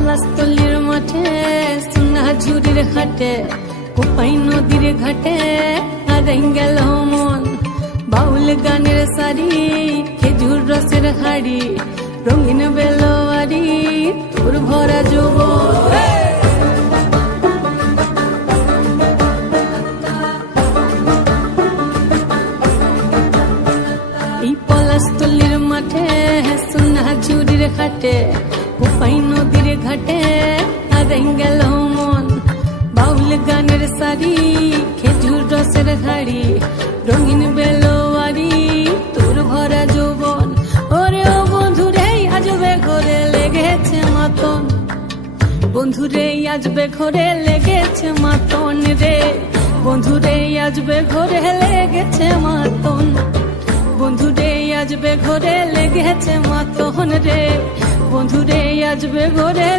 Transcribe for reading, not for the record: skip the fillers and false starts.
পলাশতলির মাঠে সোনা ঝুরির হাটে কোপাই নদীর ঘাটে হারাই গেল মন বাউল গানের সারি খেজুর রসের হাড়ি রঙিন বেলোয়ারি তোর ভরা যৌবন এই পলাশতলির মাঠে সোনা ঝুরির হাটে কোপাই নদীর ঘাটে হারাই গেল মন বাউল গানের সারি খেজুর রসের হাড়ি রঙিন বেলোয়ারি তোর ভরা যৌবন ওরে ও বন্ধুরে আজবে ঘরে লেগেছে মাতন বন্ধুরে আজবে ঘরে লেগেছে মাতন রে বন্ধুরে আজবে ঘরে লেগেছে মাতন বন্ধুরে আজবে ঘরে লেগেছে মাতন রে বন্ধুরে আজবে ঘরে